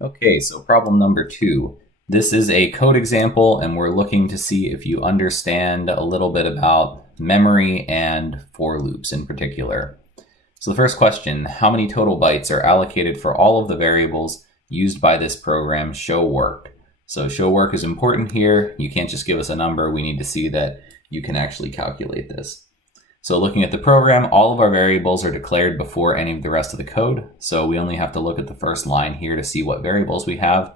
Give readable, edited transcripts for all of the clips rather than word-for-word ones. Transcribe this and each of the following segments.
Okay, so problem number 2. This is a code example, and we're looking to see if you understand a little bit about memory and for loops in particular. So the first question, how many total bytes are allocated for all of the variables used by this program show work? So show work is important here. You can't just give us a number. We need to see that you can actually calculate this. So looking at the program, all of our variables are declared before any of the rest of the code. So we only have to look at the first line here to see what variables we have.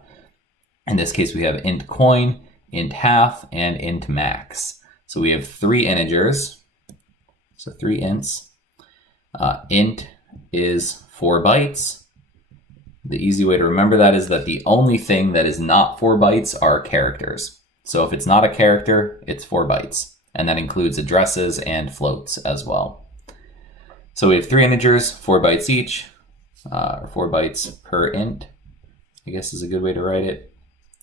In this case, we have int coin, int half, and int max. So we have 3 integers, so 3 ints. Int is 4 bytes. The easy way to remember that is that the only thing that is not 4 bytes are characters. So if it's not a character, it's 4 bytes. And that includes addresses and floats as well. So we have 3 integers, 4 bytes each, or 4 bytes per int, I guess is a good way to write it.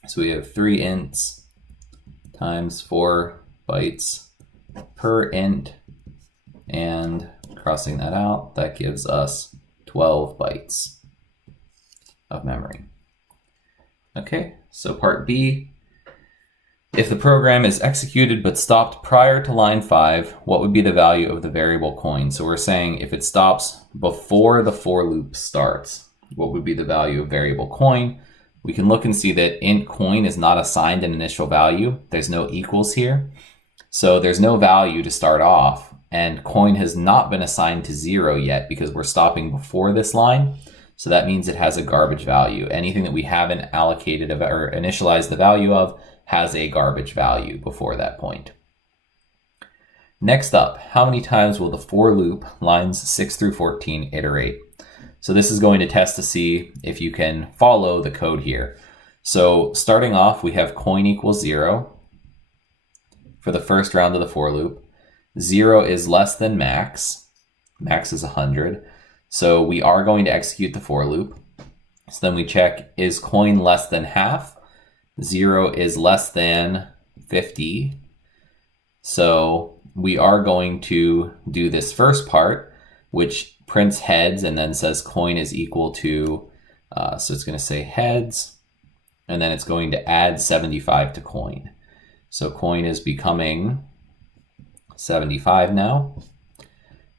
So we have 3 ints times 4 bytes per int, and crossing that out, that gives us 12 bytes of memory. Okay, so part B. If the program is executed but stopped prior to line 5, what would be the value of the variable coin? So we're saying if it stops before the for loop starts, what would be the value of variable coin? We can look and see that int coin is not assigned an initial value. There's no equals here. So there's no value to start off, and coin has not been assigned to 0 yet because we're stopping before this line. So that means it has a garbage value. Anything that we haven't allocated or initialized the value of has a garbage value before that point. Next up, how many times will the for loop lines 6 through 14 iterate? So this is going to test to see if you can follow the code here. So starting off, we have coin equals 0 for the first round of the for loop. 0 is less than max. Max is 100. So we are going to execute the for loop. So then we check, is coin less than half? 0 is less than 50. So we are going to do this first part, which prints heads and then says coin is equal to, so it's going to say heads, and then it's going to add 75 to coin. So coin is becoming 75 now.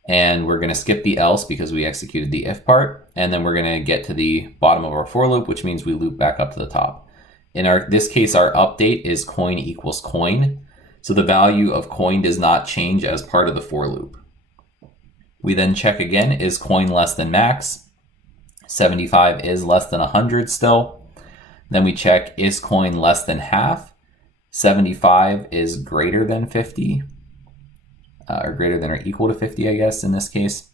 And we're going to skip the else because we executed the if part. And then we're going to get to the bottom of our for loop, which means we loop back up to the top. In this case, our update is coin equals coin. So the value of coin does not change as part of the for loop. We then check again, is coin less than max? 75 is less than 100 still. Then we check, is coin less than half? 75 is greater than 50, or greater than or equal to 50, I guess, in this case.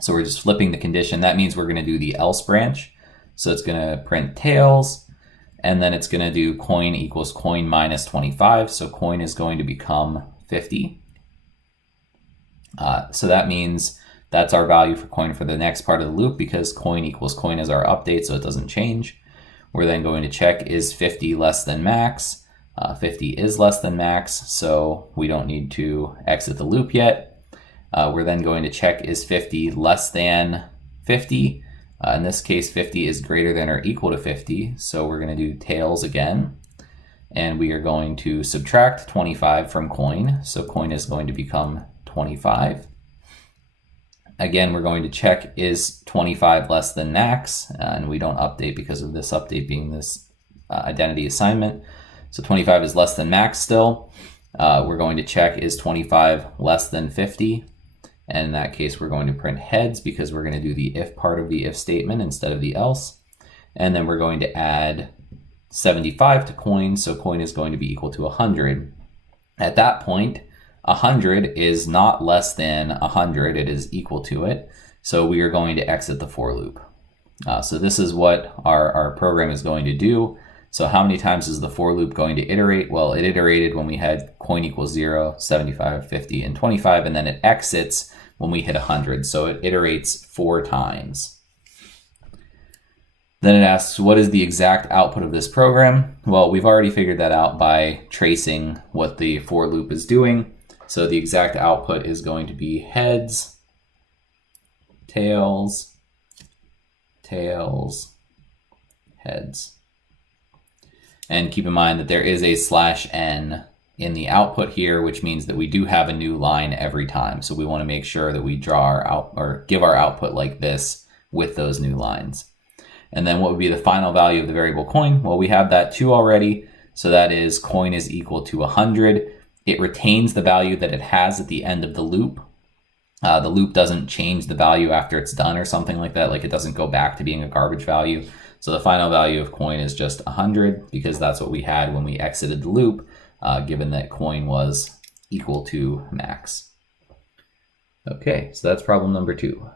So we're just flipping the condition. That means we're going to do the else branch. So it's going to print tails, and then it's going to do coin equals coin minus 25. So coin is going to become 50. So that means that's our value for coin for the next part of the loop because coin equals coin is our update, so it doesn't change. We're then going to check, is 50 less than max? 50 is less than max, so we don't need to exit the loop yet. We're then going to check, is 50 less than 50? In this case, 50 is greater than or equal to 50, so we're going to do tails again. And we are going to subtract 25 from coin, so coin is going to become 25. Again, we're going to check, is 25 less than max? And we don't update because of this update being this identity assignment. So 25 is less than max still. We're going to check, is 25 less than 50? And in that case, we're going to print heads because we're going to do the if part of the if statement instead of the else. And then we're going to add 75 to coin, so coin is going to be equal to 100. At that point, 100 is not less than 100, it is equal to it. So we are going to exit the for loop. So this is what our program is going to do. So how many times is the for loop going to iterate? Well, it iterated when we had coin equals 0, 75, 50, and 25, and then it exits when we hit 100. So it iterates 4 times. Then it asks, what is the exact output of this program? Well, we've already figured that out by tracing what the for loop is doing. So the exact output is going to be heads, tails, tails, heads. And keep in mind that there is a /n in the output here, which means that we do have a new line every time. So we want to make sure that we draw our out or give our output like this with those new lines. And then what would be the final value of the variable coin? Well, we have that 2 already. So that is coin is equal to 100. It retains the value that it has at the end of the loop. The loop doesn't change the value after it's done or something like that. Like it doesn't go back to being a garbage value. So the final value of coin is just 100 because that's what we had when we exited the loop, given that coin was equal to max. Okay, so that's problem number 2.